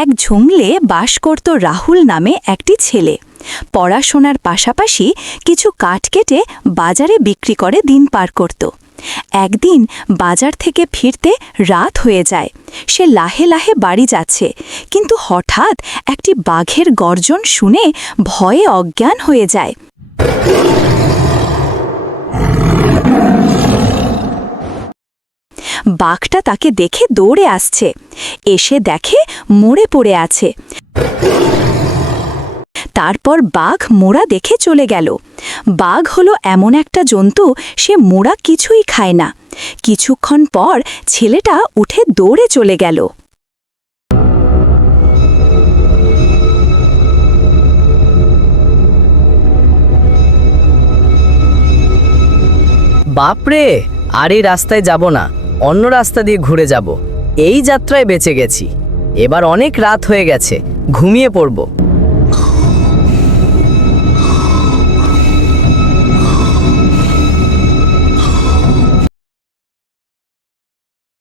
এক ঝুংলে বাস করত রাহুল নামে একটি ছেলে। পড়াশোনার পাশাপাশি কিছু কাঠ কেটে বাজারে বিক্রি করে দিন পার করত। একদিন বাজার থেকে ফিরতে রাত হয়ে যায়। সে লাহে লাহে বাড়ি যাচ্ছে, কিন্তু হঠাৎ একটি বাঘের গর্জন শুনে ভয়ে অজ্ঞান হয়ে যায়। বাঘটা তাকে দেখে দৌড়ে আসছে। এসে দেখে মরে পড়ে আছে। তারপর বাঘ মোড়া দেখে চলে গেল। বাঘ হলো এমন একটা জন্তু, সে মোড়া কিছুই খায় না। কিছুক্ষণ পর ছেলেটা উঠে দৌড়ে চলে গেল। বাপরে, আর এই রাস্তায় যাব না। অন্য রাস্তা দিয়ে ঘুরে যাব। এই যাত্রায় বেঁচে গেছি। এবার অনেক রাত হয়ে গেছে। ঘুমিয়ে পড়ব।